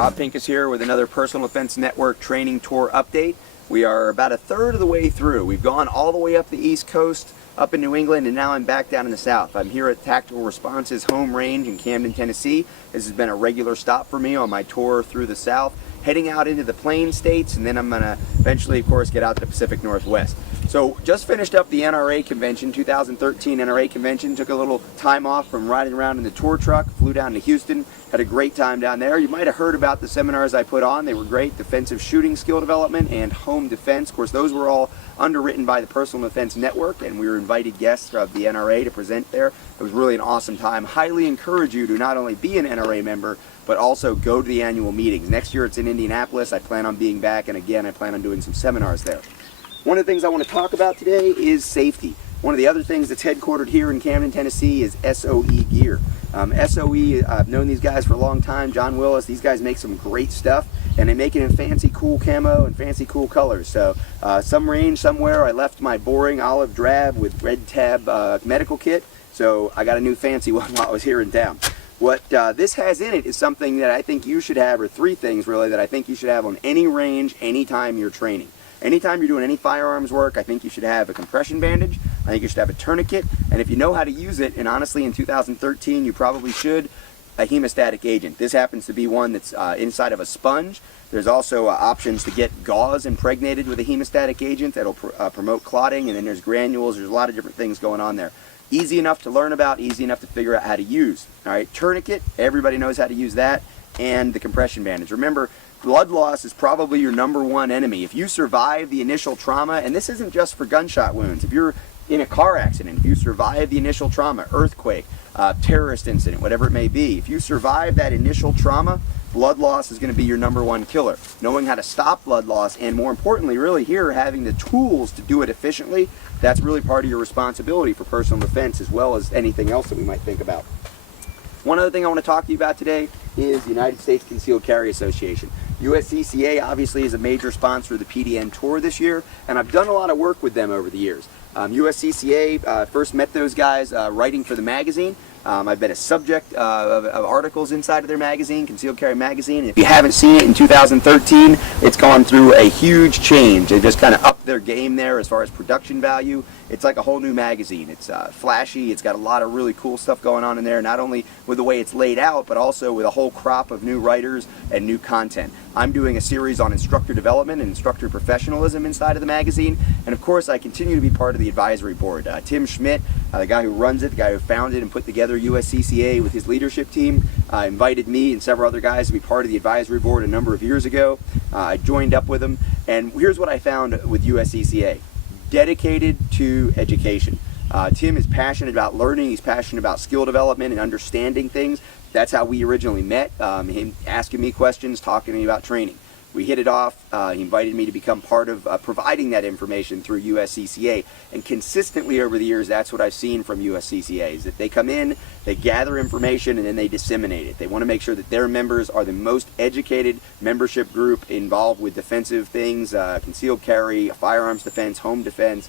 Rob Pincus here with another Personal Defense Network training tour update. We are about a third of the way through. We've gone all the way up the East Coast, up in New England, and now I'm back down in the South. I'm here at Tactical Response's home range in Camden, Tennessee. This has been a regular stop for me on my tour through the South, heading out into the Plain States, and then I'm going to eventually, of course, get out to the Pacific Northwest. So just finished up the NRA convention, 2013 NRA convention. Took a little time off from riding around in the tour truck, flew down to Houston, had a great time down there. You might have heard about the seminars I put on. They were great: defensive shooting skill development and home defense. Of course, those were all underwritten by the Personal Defense Network, and we were invited guests of the NRA to present there. It was really an awesome time. Highly encourage you to not only be an NRA member, but also go to the annual meetings. Next year it's in Indianapolis. I plan on being back, and again, I plan on doing some seminars there. One of the things I want to talk about today is safety. One of the other things that's headquartered here in Camden, Tennessee is SOE Gear. SOE, I've known these guys for a long time. John Willis, these guys make some great stuff, and they make it in fancy cool camo and fancy cool colors. So some range somewhere I left my boring olive drab with red tab medical kit, so I got a new fancy one while I was here in town. What this has in it is something that I think you should have, or three things really that I think you should have on any range, anytime you're training. Anytime you're doing any firearms work, I think you should have a compression bandage. I think you should have a tourniquet, and if you know how to use it, and honestly in 2013 you probably should, a hemostatic agent. This happens to be one that's inside of a sponge. There's also options to get gauze impregnated with a hemostatic agent that'll promote clotting, and then there's granules. There's a lot of different things going on there. Easy enough to learn about, easy enough to figure out how to use. All right, tourniquet, everybody knows how to use that, and the compression bandage. Remember, blood loss is probably your #1 enemy. If you survive the initial trauma, and this isn't just for gunshot wounds, if you're in a car accident, if you survive the initial trauma, earthquake, terrorist incident, whatever it may be, if you survive that initial trauma, blood loss is going to be your #1 killer. Knowing how to stop blood loss, and more importantly, really here, having the tools to do it efficiently, that's really part of your responsibility for personal defense as well as anything else that we might think about. One other thing I want to talk to you about today is the United States Concealed Carry Association. USCCA obviously is a major sponsor of the PDN tour this year, and I've done a lot of work with them over the years. USCCA, first met those guys writing for the magazine. I've been a subject of articles inside of their magazine, Concealed Carry Magazine. If you haven't seen it in 2013, it's gone through a huge change. They just kind of upped their game there as far as production value. It's like a whole new magazine. It's flashy. It's got a lot of really cool stuff going on in there, not only with the way it's laid out, but also with a whole crop of new writers and new content. I'm doing a series on instructor development and instructor professionalism inside of the magazine, and of course I continue to be part of the advisory board. Tim Schmidt, the guy who runs it, the guy who founded and put together USCCA with his leadership team, invited me and several other guys to be part of the advisory board a number of years ago. I joined up with him, and here's what I found with USCCA. Dedicated to education. Tim is passionate about learning. He's passionate about skill development and understanding things. That's how we originally met, him asking me questions, talking to me about training. We hit it off. He invited me to become part of providing that information through USCCA, and consistently over the years that's what I've seen from USCCA, is that they come in, they gather information, and then they disseminate it. They want to make sure that their members are the most educated membership group involved with defensive things, concealed carry, firearms defense, home defense,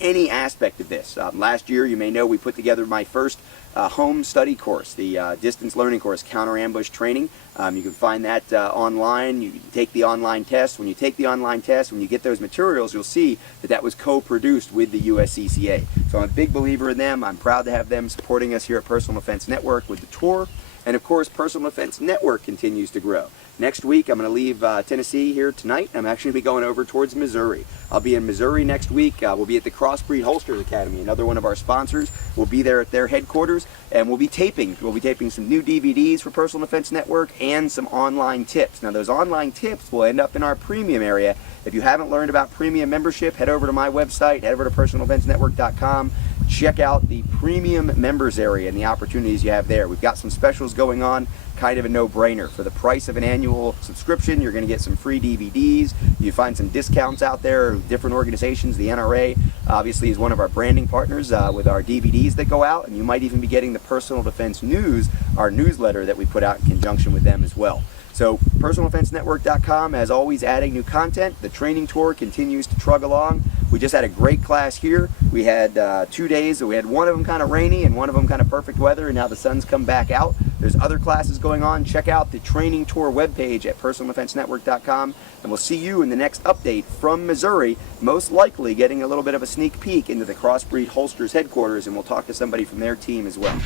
any aspect of this. Last year, you may know, we put together my first home study course, the distance learning course, Counter Ambush Training. You can find that online. You take the online test. When you take the online test, when you get those materials, you'll see that that was co-produced with the USCCA. So I'm a big believer in them. I'm proud to have them supporting us here at Personal Defense Network with the tour. And of course, Personal Defense Network continues to grow. Next week, I'm going to leave Tennessee here tonight. I'm actually going to be going over towards Missouri. I'll be in Missouri next week. We'll be at the Crossbreed Holsters Academy, another one of our sponsors. We'll be there at their headquarters, and we'll be taping. We'll be taping some new DVDs for Personal Defense Network and some online tips. Now, those online tips will end up in our premium area. If you haven't learned about premium membership, head over to my website, head over to personaldefensenetwork.com. Check out the premium members area and the opportunities you have there. We've got some specials going on, kind of a no-brainer. For the price of an annual subscription, you're going to get some free DVDs. You find some discounts out there, different organizations. The NRA obviously is one of our branding partners with our DVDs that go out, and you might even be getting the Personal Defense News, our newsletter that we put out in conjunction with them as well. So personaldefensenetwork.com, as always, adding new content. The training tour continues to trug along. We just had a great class here. We had 2 days. We had one of them kind of rainy and one of them kind of perfect weather, and now the sun's come back out. There's other classes going on. Check out the training tour webpage at personaldefensenetwork.com, and we'll see you in the next update from Missouri, most likely getting a little bit of a sneak peek into the Crossbreed Holsters headquarters, and we'll talk to somebody from their team as well.